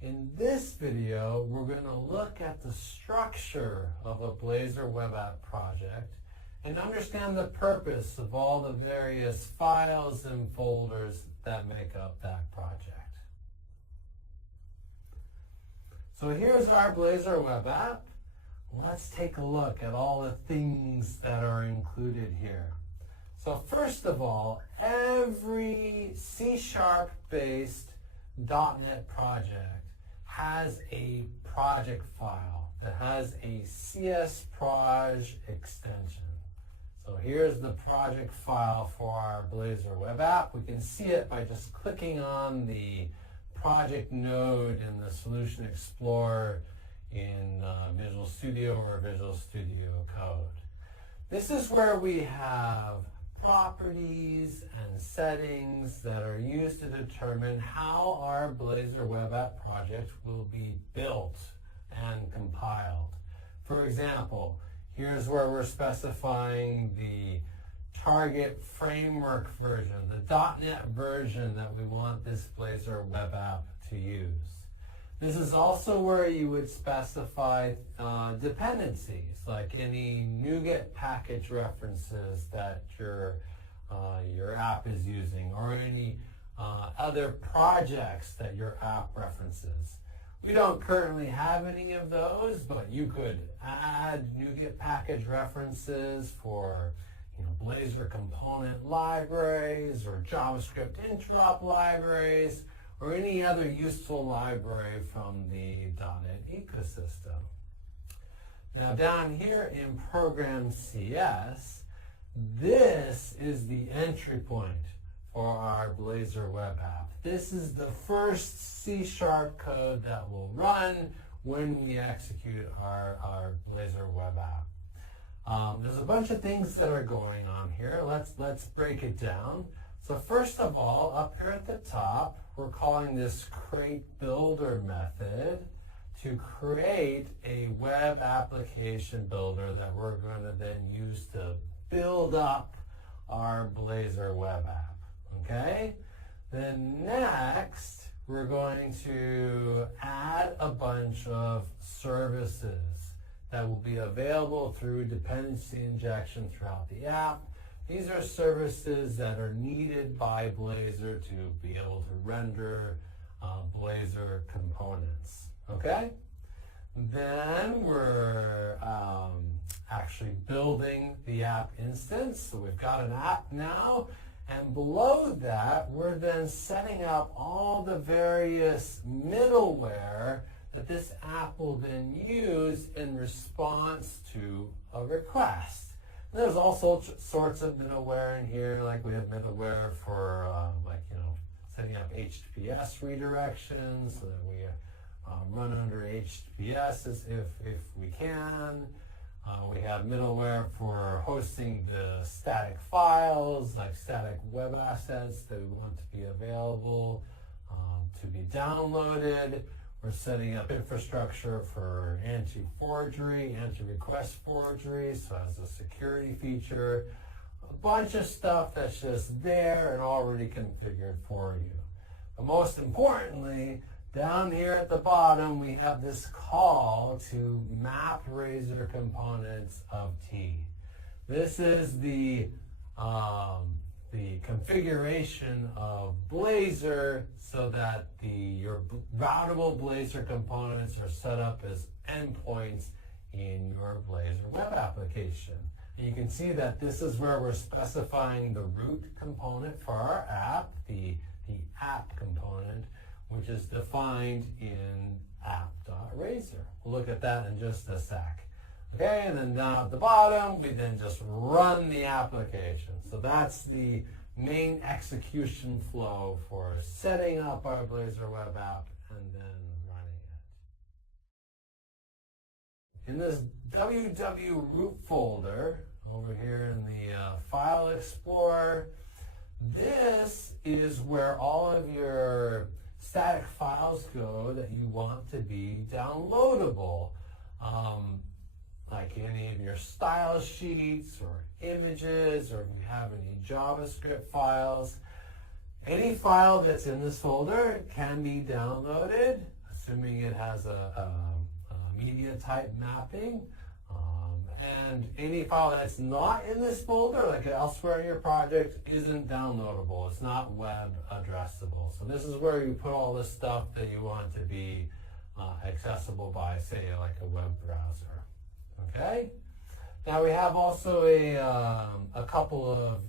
In this video, we're going to look at the structure of a Blazor web app project and understand the purpose of all the various files and folders that make up that project. So here's our Blazor web app. Let's take a look at all the things that are included here. So first of all, every C#-based .NET project has a project file that has a csproj extension. So here's the project file for our Blazor web app. We can see it by just clicking on the project node in the Solution Explorer in Visual Studio or Visual Studio Code. This is where we have properties and settings that are used to determine how our Blazor web app project will be built and compiled. For example, here's where we're specifying the target framework version, the .NET version that we want this Blazor web app to use. This is also where you would specify dependencies, like any NuGet package references that your app is using, or any other projects that your app references. We don't currently have any of those, but you could add NuGet package references for Blazor component libraries or JavaScript interop libraries, or any other useful library from the .NET ecosystem. Now down here in Program CS, this is the entry point for our Blazor web app. This is the first C# code that will run when we execute our Blazor web app. There's a bunch of things that are going on here. Let's break it down. So first of all, up here at the top, we're calling this create builder method to create a web application builder that we're going to then use to build up our Blazor web app. Okay? Then next, we're going to add a bunch of services that will be available through dependency injection throughout the app. These are services that are needed by Blazor to be able to render Blazor components. Okay? Then we're actually building the app instance. So we've got an app now. And below that, we're then setting up all the various middleware that this app will then use in response to a request. And there's all sorts of middleware in here, like we have middleware for setting up HTTPS redirections so that we run under HTTPS if we can. We have middleware for hosting the static files, like static web assets that we want to be available to be downloaded. We're setting up infrastructure for anti-forgery, anti-request forgery, so as a security feature. A bunch of stuff that's just there and already configured for you. But most importantly, down here at the bottom, we have this call to map Razor components of T. This is the configuration of Blazor so that your routable Blazor components are set up as endpoints in your Blazor web application. And you can see that this is where we're specifying the root component for our app, the app component, which is defined in app.razor. We'll look at that in just a sec. Okay, and then down at the bottom, we then just run the application. So that's the main execution flow for setting up our Blazor web app and then running it. In this www root folder over here in the File Explorer, this is where all of your static files go that you want to be downloadable. Like any of your style sheets or images, or if you have any JavaScript files. Any file that's in this folder can be downloaded. assuming it has a media type mapping. And any file that's not in this folder, like elsewhere in your project, isn't downloadable. It's not web addressable. So this is where you put all the stuff that you want to be accessible by, say, like a web browser. Okay? Now we have also a couple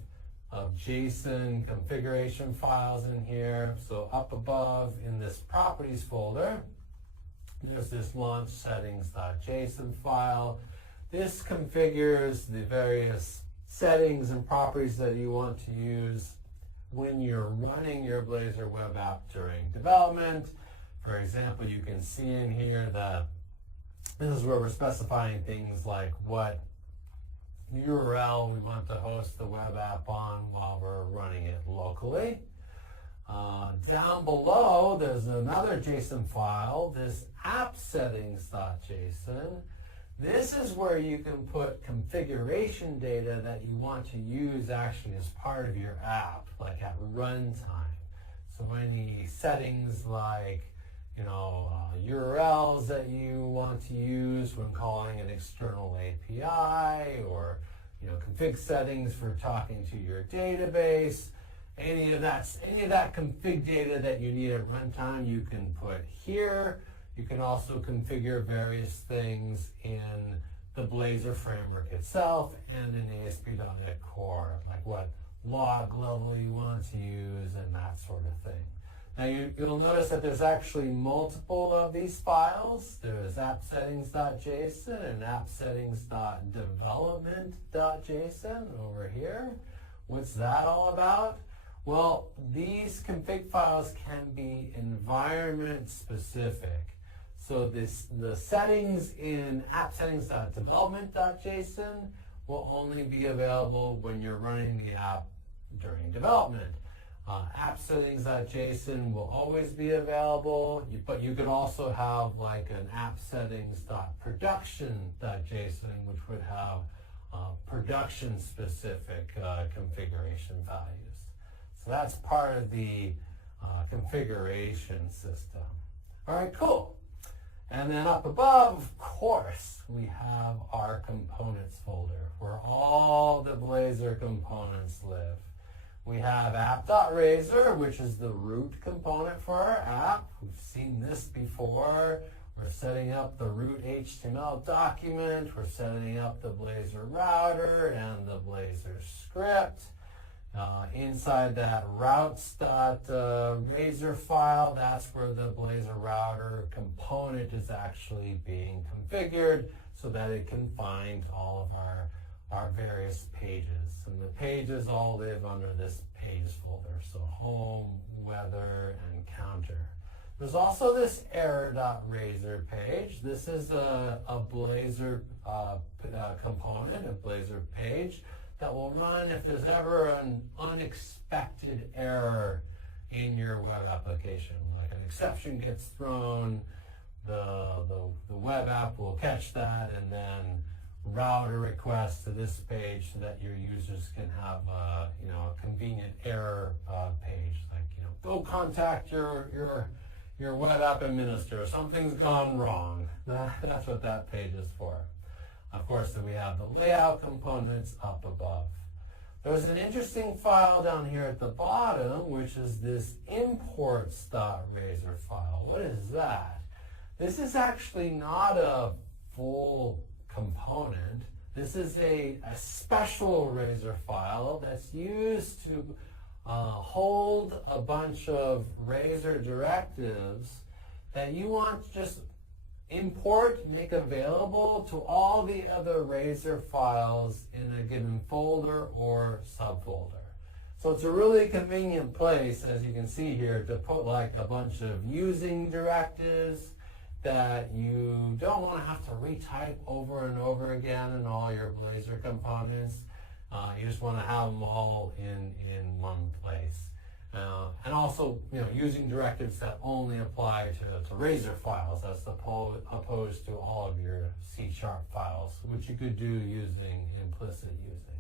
of JSON configuration files in here. So up above in this properties folder, there's this launch settings.json file. This configures the various settings and properties that you want to use when you're running your Blazor web app during development. For example, you can see in here that this is where we're specifying things like what URL we want to host the web app on while we're running it locally. Down below, there's another JSON file, this app settings.json. This is where you can put configuration data that you want to use actually as part of your app, like at runtime. So any settings like, URLs that you want to use when calling an external API, or config settings for talking to your database. Any of that config data that you need at runtime, you can put here. You can also configure various things in the Blazor framework itself and in ASP.NET Core, like what log level you want to use and that sort of thing. Now you'll notice that there's actually multiple of these files. There's appsettings.json and appsettings.development.json over here. What's that all about? Well, these config files can be environment specific. So the settings in appsettings.development.json will only be available when you're running the app during development. Appsettings.json will always be available, but you could also have like an appsettings.production.json, which would have production-specific configuration values. So that's part of the configuration system. All right, cool. And then up above, of course, we have our components folder where all the Blazor components live. We have app.razor, which is the root component for our app. We've seen this before. We're setting up the root HTML document. We're setting up the Blazor router and the Blazor script. Inside that routes.razor file, that's where the Blazor router component is actually being configured so that it can find all of our various pages. And the pages all live under this pages folder, so home, weather, and counter. There's also this error.razor page. This is a Blazor component, a Blazor page that will run if there's ever an unexpected error in your web application. Like an exception gets thrown, the web app will catch that and then route a request to this page so that your users can have a convenient error page, like go contact your web app administrator. Something's gone wrong. That's what that page is for. Of course, then we have the layout components up above. There's an interesting file down here at the bottom, which is this imports.razor file. What is that? This is actually not a full component. This is a special Razor file that's used to hold a bunch of Razor directives that you want to just import, make available to all the other Razor files in a given folder or subfolder. So it's a really convenient place, as you can see here, to put like a bunch of using directives that you don't want to have to retype over and over again in all your Blazor components. You just want to have them all in one place. And also, using directives that only apply to Razor files as opposed to all of your C# files, which you could do using implicit using.